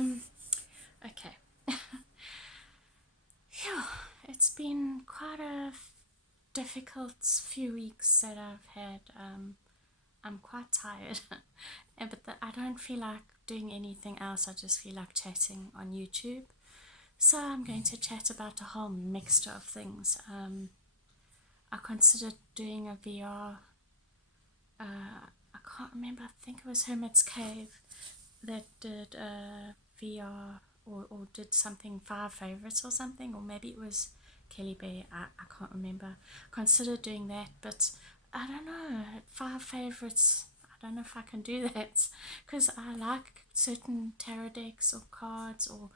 Okay. Phew, it's been quite a difficult few weeks that I've had. I'm quite tired, but I don't feel like doing anything else. I just feel like chatting on YouTube. So I'm going to chat about a whole mixture of things. I considered doing a VR. I can't remember. I think it was Hermit's Cave that did VR or did something Five Favorites or something, or maybe it was Kelly Bear. I can't remember. Considered doing that, but I don't know. Five Favorites. I don't know if I can do that because I like certain tarot decks or cards or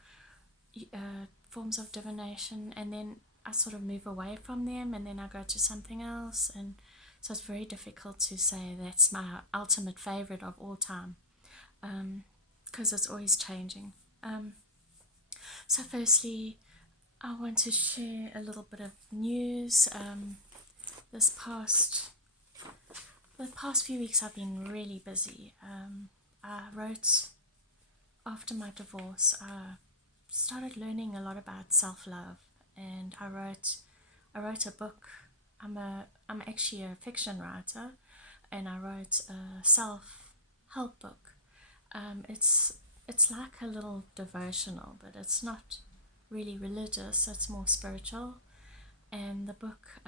forms of divination, and then I sort of move away from them, and then I go to something else, and so it's very difficult to say that's my ultimate favorite of all time, because it's always changing. So firstly, I want to share a little bit of news. This past the past few weeks I've been really busy. I wrote after my divorce. I started learning a lot about self-love, and I wrote a book. I'm actually a fiction writer, and I wrote a self-help book. It's like a little devotional, but it's not really religious. It's more spiritual. And the book,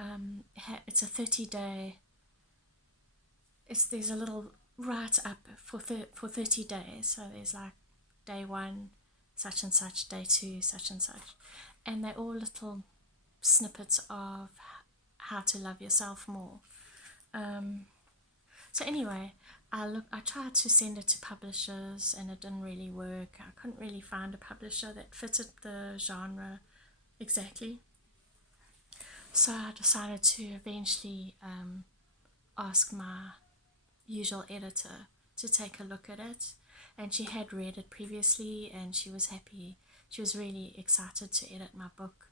it's a 30-day. There's a little write up for 30 days. So there's like day one, such and such, day two, such and such, and they're all little snippets of how to love yourself more. So anyway, I tried to send it to publishers, and it didn't really work. I couldn't really find a publisher that fitted the genre exactly. So I decided to eventually ask my usual editor to take a look at it, and she had read it previously, and she was happy. She was really excited to edit my book.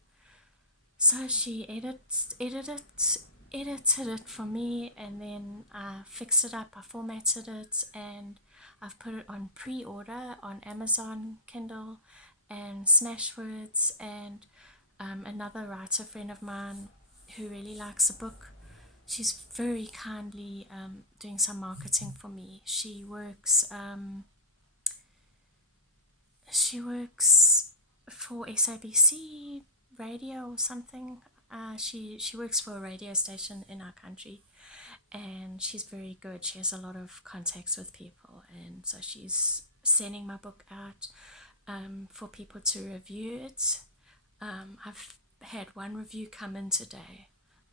So she edited it for me, and then I fixed it up. I formatted it, and I've put it on pre-order on Amazon Kindle and Smashwords, and another writer friend of mine who really likes the book. She's very kindly doing some marketing for me. She works for SABC radio or something. She works for a radio station in our country, and she's very good. She has a lot of contacts with people, and so she's sending my book out for people to review it. I've had one review come in today.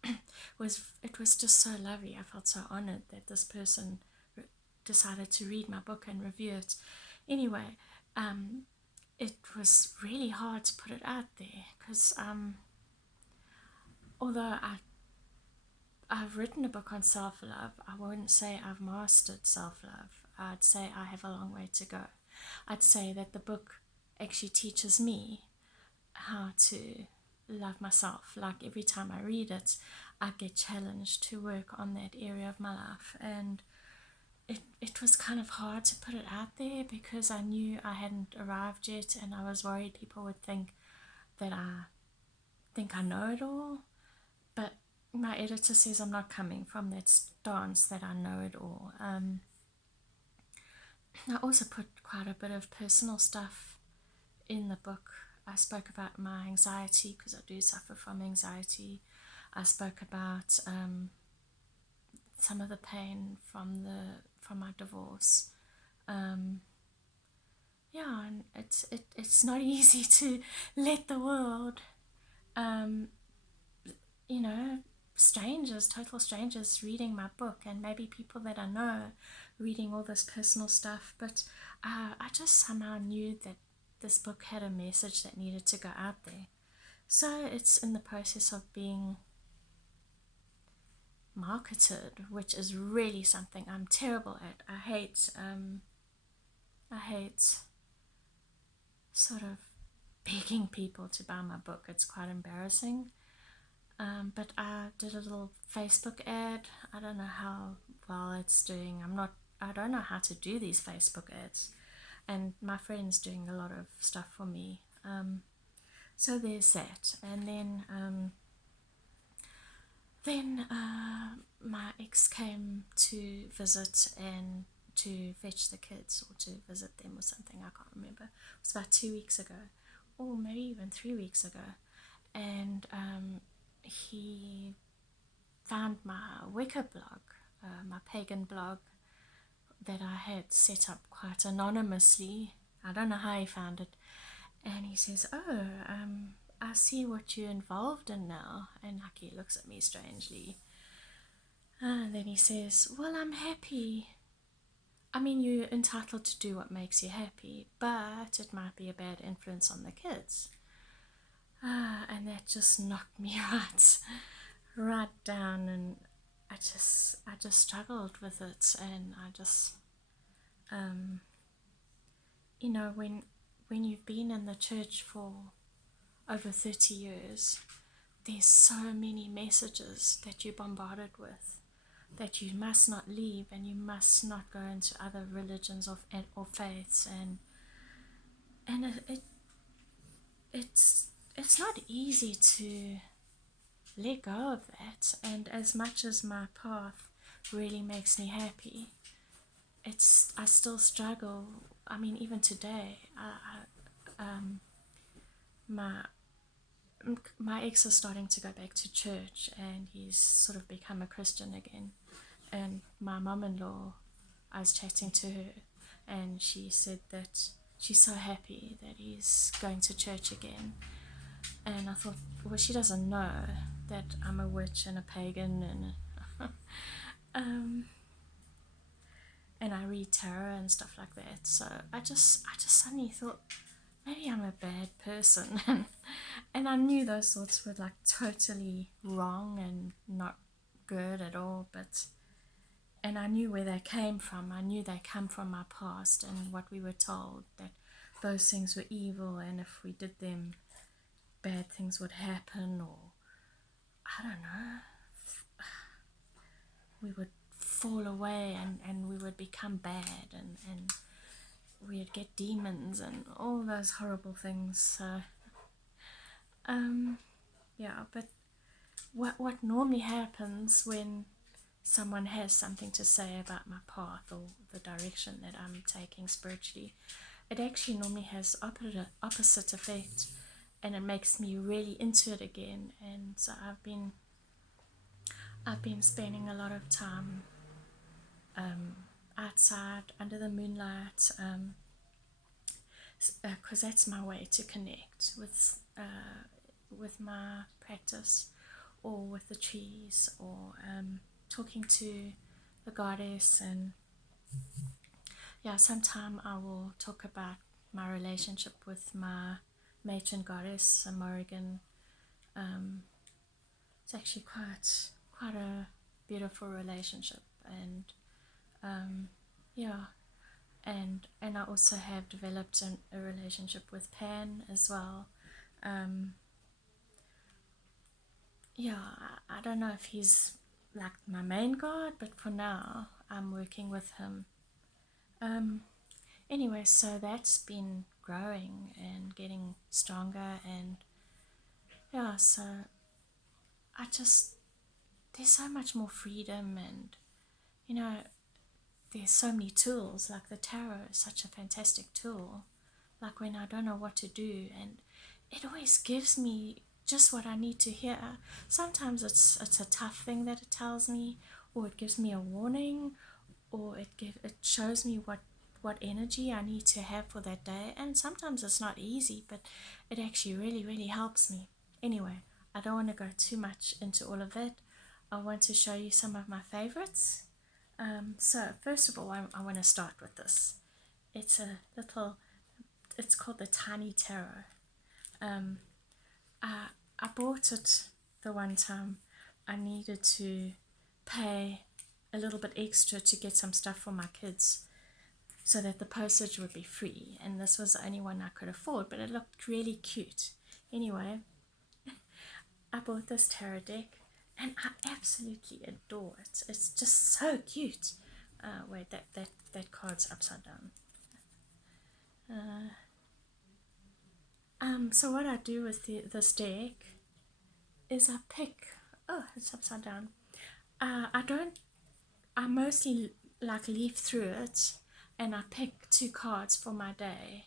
It was just so lovely. I felt so honored that this person decided to read my book and review it. Anyway, it was really hard to put it out there because although I've written a book on self-love, I wouldn't say I've mastered self-love. I'd say I have a long way to go. I'd say that the book actually teaches me how to love myself. Like every time I read it, I get challenged to work on that area of my life, and it was kind of hard to put it out there because I knew I hadn't arrived yet, and I was worried people would think that I know it all. But my editor says I'm not coming from that stance that I know it all. I also put quite a bit of personal stuff in the book. I spoke about my anxiety because I do suffer from anxiety. I spoke about some of the pain from my divorce. Yeah, and it's not easy to let the world, um, strangers, total strangers, reading my book, and maybe people that I know reading all this personal stuff. But I just somehow knew that this book had a message that needed to go out there. So it's in the process of being marketed, which is really something I'm terrible at. I hate sort of begging people to buy my book. It's quite embarrassing. But I did a little Facebook ad. I don't know how well it's doing. I don't know how to do these Facebook ads. and my friend's doing a lot of stuff for me. So there's that. And then my ex came to visit and to fetch the kids or to visit them or something. I can't remember. It was about 2 weeks ago, or maybe even 3 weeks ago. And he found my Wicca blog, my pagan blog that I had set up quite anonymously. I don't know how he found it. And he says, "Oh, I see what you're involved in now." And like he looks at me strangely. And then he says, "Well, I'm happy. I mean, you're entitled to do what makes you happy, but it might be a bad influence on the kids." And that just knocked me right down, and I just struggled with it, and I just, you know, when you've been in the church for over 30 years, there's so many messages that you're bombarded with, that you must not leave and you must not go into other religions or faiths, and it's not easy to let go of that. And as much as my path really makes me happy, I still struggle. I mean, even today, my ex is starting to go back to church, and he's sort of become a Christian again. And my mum-in-law, I was chatting to her, and she said that she's so happy that he's going to church again. And I thought, well, she doesn't know that I'm a witch and a pagan, and I read tarot and stuff like that. So I just suddenly thought, maybe I'm a bad person. And I knew those thoughts were like totally wrong and not good at all, and I knew where they came from. I knew they come from my past and what we were told, that those things were evil, and if we did them, bad things would happen, or I don't know, we would fall away, and we would become bad, and we'd get demons and all those horrible things. So yeah, but what normally happens when someone has something to say about my path or the direction that I'm taking spiritually, it actually normally has opposite effect, and it makes me really into it again. And so I've been spending a lot of time outside under the moonlight, because that's my way to connect with my practice, or with the trees, or talking to the goddess. And yeah, sometime I will talk about my relationship with my matron goddess, Morrigan. It's actually quite a beautiful relationship, and yeah, and I also have developed a relationship with Pan as well. Yeah, I don't know if he's like my main god, but for now I'm working with him. Anyway, so that's been growing and getting stronger, and yeah, so there's so much more freedom, and you know, there's so many tools. Like the tarot is such a fantastic tool, like when I don't know what to do, and it always gives me just what I need to hear. Sometimes it's a tough thing that it tells me, or it gives me a warning, or it shows me what energy I need to have for that day. And sometimes it's not easy, but it actually really, really helps me. Anyway, I don't want to go too much into all of that. I want to show you some of my favorites. So first of all, I want to start with this. It's called the Tiny Tarot. I bought it the one time I needed to pay a little bit extra to get some stuff for my kids, so that the postage would be free, and this was the only one I could afford, but it looked really cute. Anyway, I bought this tarot deck, and I absolutely adore it. It's just so cute. Wait, that card's upside down. So what I do with this deck is I pick. Oh, it's upside down. I don't. I mostly like leaf through it, and I pick 2 cards for my day,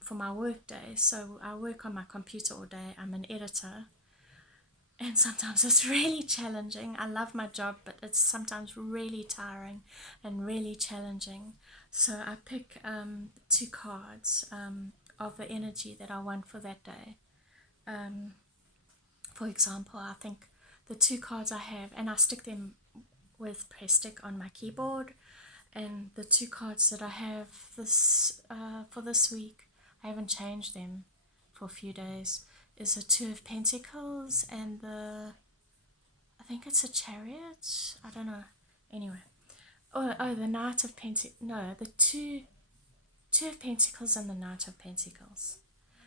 for my work day. So I work on my computer all day. I'm an editor, and sometimes it's really challenging. I love my job, but it's sometimes really tiring and really challenging. So I pick 2 cards of the energy that I want for that day. For example, I think the 2 cards I have, and I stick them with press stick on my keyboard, and the 2 cards that I have this for this week, I haven't changed them for a few days, is the 2 of Pentacles and I think it's a Chariot. I don't know. Anyway, the Knight of Pentacles. No, the two of Pentacles and the Knight of Pentacles.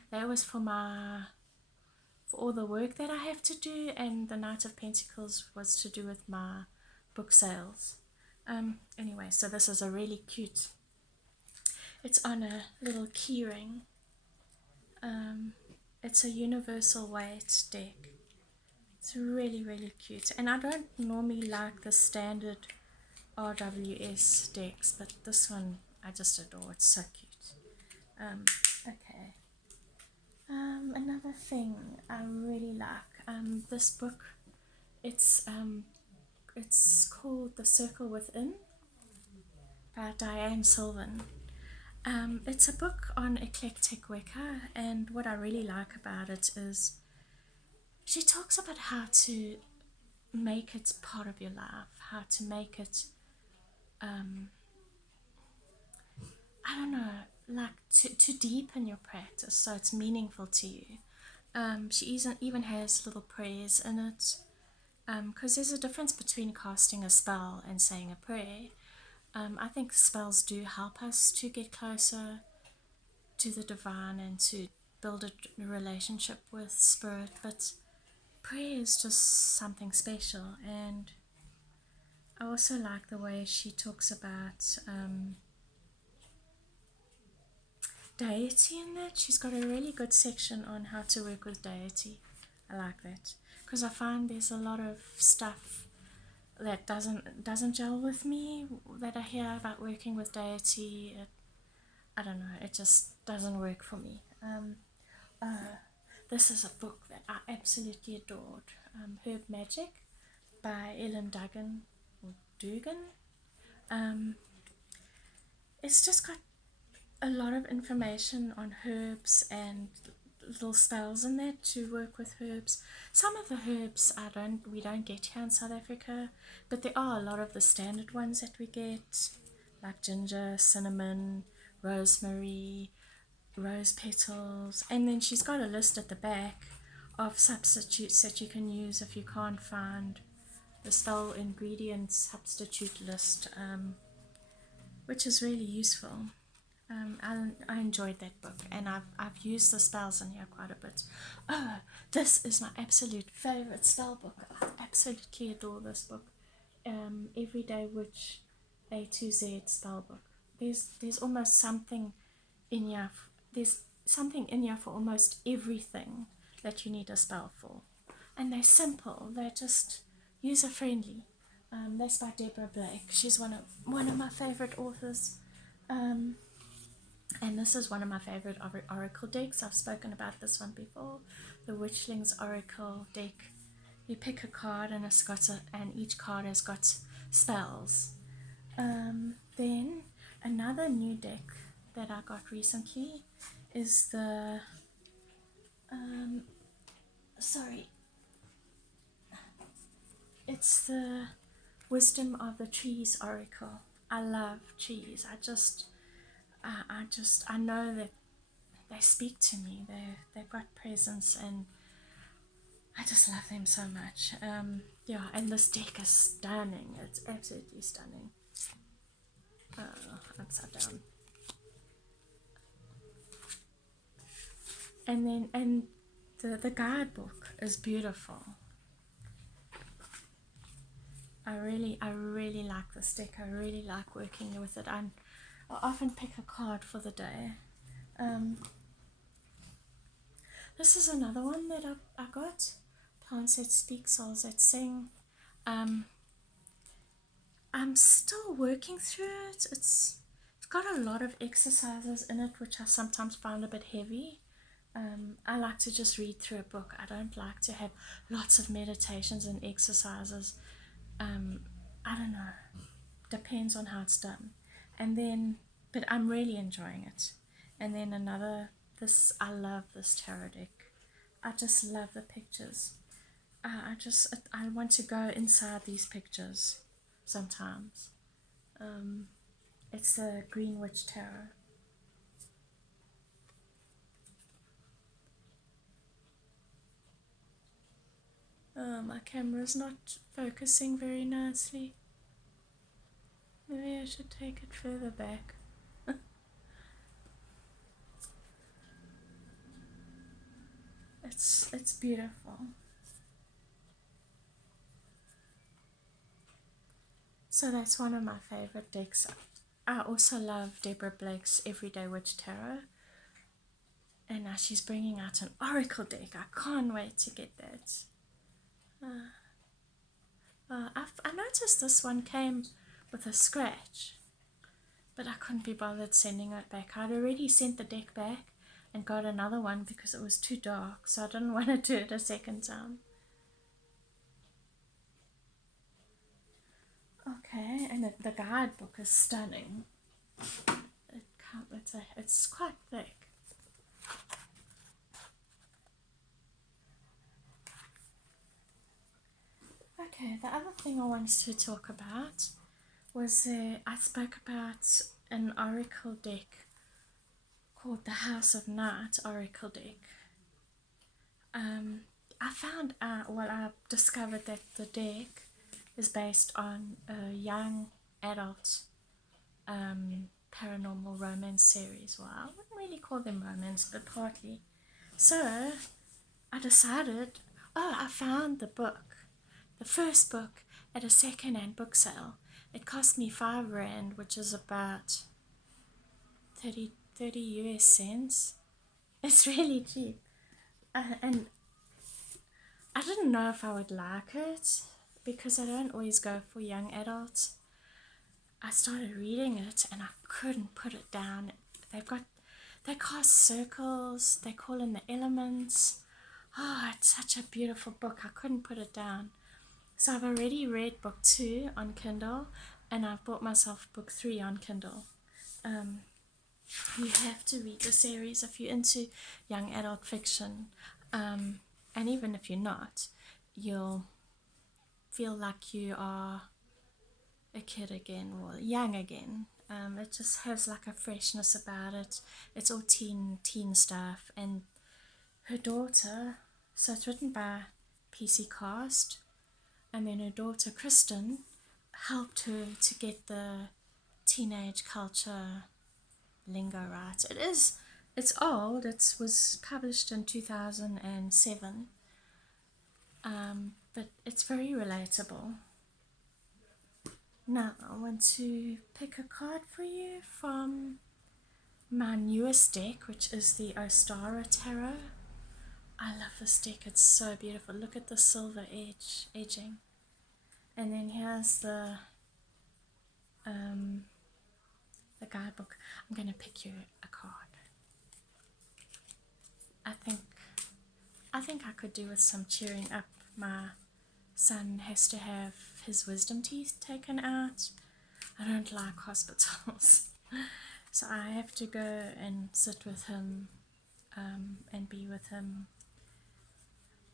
That was for all the work that I have to do, and the Knight of Pentacles was to do with my book sales. Anyway, so this is a really cute. It's on a little key ring. It's a universal weight deck. It's really, really cute. And I don't normally like the standard RWS decks, but this one I just adore. It's so cute. Okay. Another thing I really like. This book. It's called The Circle Within by Diane Sylvan. It's a book on eclectic Wicca, and what I really like about it is she talks about how to make it part of your life, how to make it, I don't know, like to deepen your practice so it's meaningful to you. She even has little prayers in it, because there's a difference between casting a spell and saying a prayer. I think spells do help us to get closer to the divine and to build a relationship with spirit, but prayer is just something special. And I also like the way she talks about deity in that. She's got a really good section on how to work with deity. I like that, because I find there's a lot of stuff that doesn't gel with me that I hear about working with deity. I don't know, it just doesn't work for me. This is a book that I absolutely adored, Herb Magic by Ellen Duggan, or Dugan. It's just got a lot of information on herbs and little spells in there to work with herbs. Some of the herbs we don't get here in South Africa, but there are a lot of the standard ones that we get, like ginger, cinnamon, rosemary, rose petals, and then she's got a list at the back of substitutes that you can use if you can't find the spell ingredient substitute list, which is really useful. I enjoyed that book, and I've used the spells in here quite a bit. Oh, this is my absolute favorite spell book. I absolutely adore this book. Everyday Witch A to Z spell book. There's almost something in here. There's something in here for almost everything that you need a spell for, and they're simple. They're just user friendly. That's by Deborah Blake. She's one of my favorite authors. And this is one of my favorite oracle decks. I've spoken about this one before. The Witchling's Oracle deck. You pick a card, and and each card has got spells. Then another new deck that I got recently is the it's the Wisdom of the Trees Oracle. I love trees. I know that they speak to me. They've got presence, and I just love them so much. Yeah, and this deck is stunning. It's absolutely stunning. Oh, upside down. And the guidebook is beautiful. I really like this deck. I really like working with it. I often pick a card for the day. This is another one that I got. Plants that speak, souls that sing. Um, I'm still working through it. It's got a lot of exercises in it, which I sometimes find a bit heavy. I like to just read through a book. I don't like to have lots of meditations and exercises. I don't know. Depends on how it's done. And then, but I'm really enjoying it. And then another, I love this tarot deck. I just love the pictures. I want to go inside these pictures sometimes. It's the Green Witch Tarot. My camera's not focusing very nicely. Maybe I should take it further back. It's beautiful. So that's one of my favorite decks. I also love Deborah Blake's Everyday Witch Tarot. And now she's bringing out an Oracle deck. I can't wait to get that. I noticed this one came with a scratch, but I couldn't be bothered sending it back. I'd already sent the deck back and got another one because it was too dark, so I didn't want to do it a second time. Okay, and the guidebook is stunning. It's quite thick. Okay, the other thing I wanted to talk about was I spoke about an oracle deck called the House of Night Oracle deck. I discovered that the deck is based on a young adult paranormal romance series. Well, I wouldn't really call them romance, but partly. So I decided, I found the book, the first book, at a second-hand book sale. It cost me R5, which is about 30 US cents. It's really cheap. And I didn't know if I would like it because I don't always go for young adults. I started reading it and I couldn't put it down. They cast circles, they call in the elements. Oh, it's such a beautiful book. I couldn't put it down. So I've already read book 2 on Kindle and I've bought myself book 3 on Kindle. You have to read the series if you're into young adult fiction. And even if you're not, you'll feel like you are a kid again or young again. It just has like a freshness about it. It's all teen stuff. And her daughter, so it's written by PC Cast, and then her daughter Kristen helped her to get the teenage culture lingo right. It's old. It was published in 2007, but it's very relatable. Now I want to pick a card for you from my newest deck, which is the Ostara Tarot. I love this deck. It's so beautiful. Look at the silver edging. And then here's the guidebook. I'm going to pick you a card. I think I could do with some cheering up. My son has to have his wisdom teeth taken out. I don't like hospitals. So I have to go and sit with him and be with him.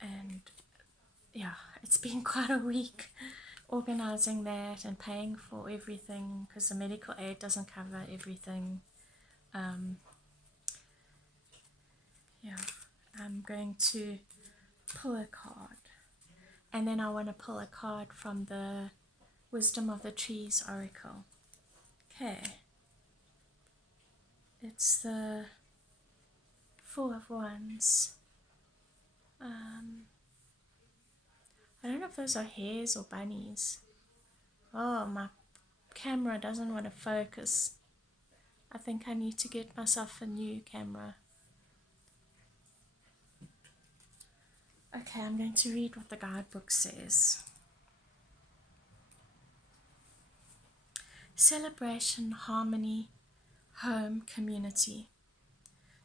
And yeah, it's been quite a week organizing that and paying for everything because the medical aid doesn't cover everything. Yeah, I'm going to pull a card, and then I want to pull a card from the Wisdom of the Trees Oracle. Okay, it's the Four of Wands. I don't know if those are hares or bunnies. Oh, my camera doesn't want to focus. I think I need to get myself a new camera. Okay, I'm going to read what the guidebook says. Celebration, harmony, home, community.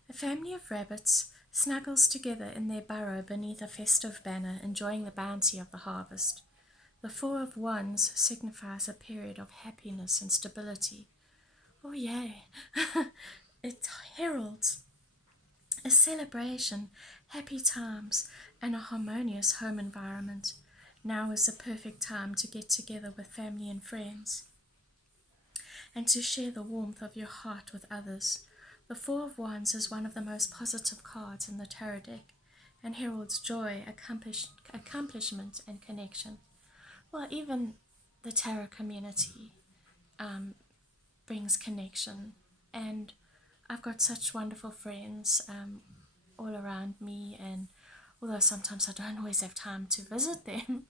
A family of rabbits snuggles together in their burrow beneath a festive banner, enjoying the bounty of the harvest. The Four of Wands signifies a period of happiness and stability. Oh, yay! It heralds a celebration, happy times, and a harmonious home environment. Now is the perfect time to get together with family and friends and to share the warmth of your heart with others. The Four of Wands is one of the most positive cards in the tarot deck and heralds joy, accomplishment, and connection. Well, even the tarot community brings connection, and I've got such wonderful friends all around me, and although sometimes I don't always have time to visit them,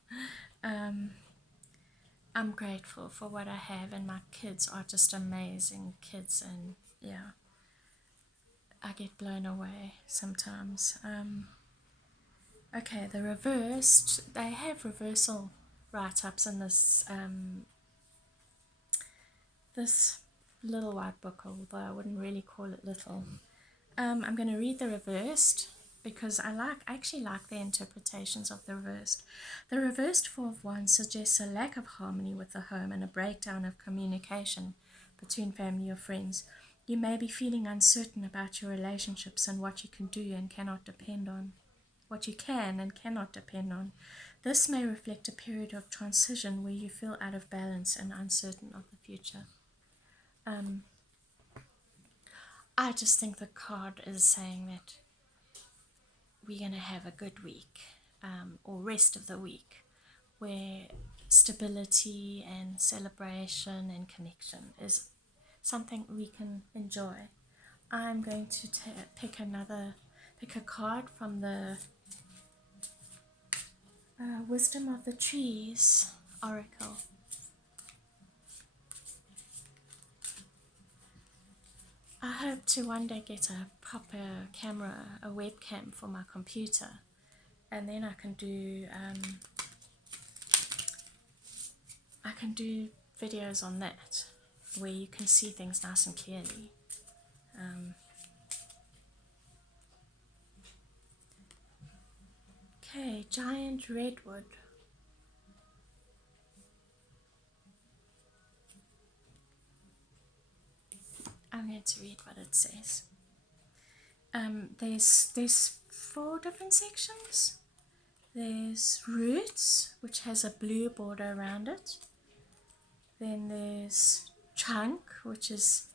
I'm grateful for what I have, and my kids are just amazing kids, and yeah, I get blown away sometimes. Okay, the reversed, they have reversal write-ups in this little white book, although I wouldn't really call it little. I'm going to read the reversed because I actually like the interpretations of the reversed. The reversed Four of Wands suggests a lack of harmony with the home and a breakdown of communication between family or friends. You may be feeling uncertain about your relationships and what you can do and cannot depend on. What you can and cannot depend on. This may reflect a period of transition where you feel out of balance and uncertain of the future. I just think the card is saying that we're going to have a good week, or rest of the week, where stability and celebration and connection is something we can enjoy. I'm going to pick a card from the Wisdom of the Trees Oracle. I hope to one day get a proper camera, a webcam for my computer, and then I can do videos on that where you can see things nice and clearly. Okay, giant redwood. I'm going to read what it says. There's 4 different sections. There's roots, which has a blue border around it. Then there's trunk, which is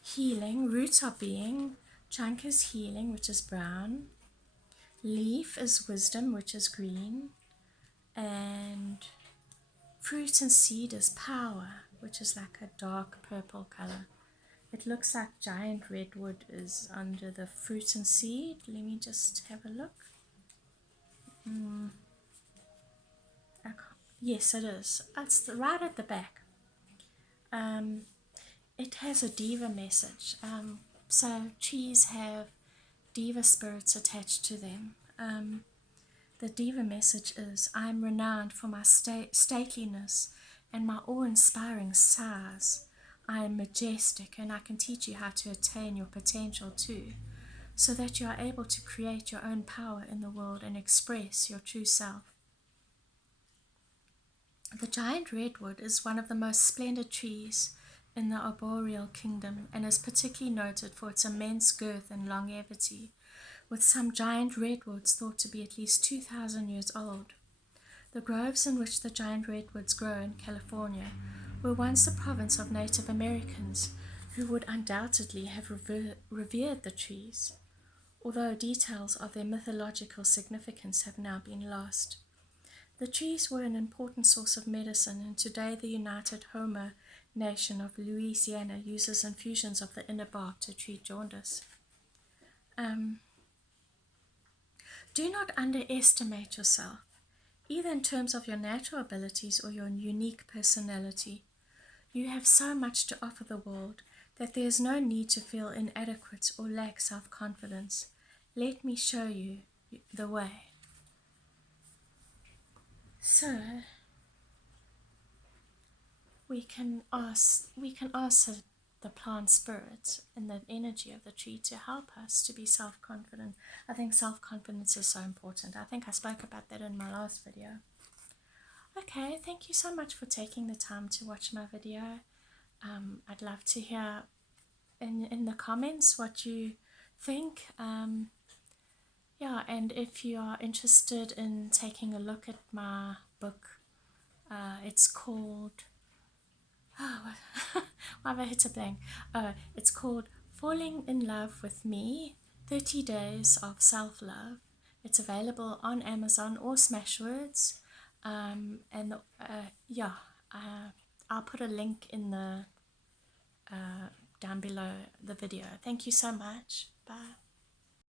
healing. Roots are being. Trunk is healing, which is brown. Leaf is wisdom, which is green. And fruit and seed is power, which is like a dark purple color. It looks like giant redwood is under the fruit and seed. Let me just have a look. Yes, it is. It's right at the back. It has a diva message. So trees have diva spirits attached to them. The diva message is, I am renowned for my stateliness and my awe-inspiring size. I am majestic, and I can teach you how to attain your potential too, so that you are able to create your own power in the world and express your true self. The giant redwood is one of the most splendid trees in the arboreal kingdom and is particularly noted for its immense girth and longevity, with some giant redwoods thought to be at least 2,000 years old. The groves in which the giant redwoods grow in California were once the province of Native Americans, who would undoubtedly have revered the trees, although details of their mythological significance have now been lost. The trees were an important source of medicine, and today the United Homer Nation of Louisiana uses infusions of the inner bark to treat jaundice. Do not underestimate yourself, either in terms of your natural abilities or your unique personality. You have so much to offer the world that there is no need to feel inadequate or lack self-confidence. Let me show you the way. So we can ask the plant spirit and the energy of the tree to help us to be self-confident. I think self-confidence is so important. I think I spoke about that in my last video. Okay, thank you so much for taking the time to watch my video. I'd love to hear in the comments what you think. Yeah, and if you are interested in taking a look at my book, it's called, oh, why have I hit a blank? It's called Falling in Love with Me, 30 Days of Self-Love. It's available on Amazon or Smashwords. And yeah, I'll put a link in the down below the video. Thank you so much. Bye.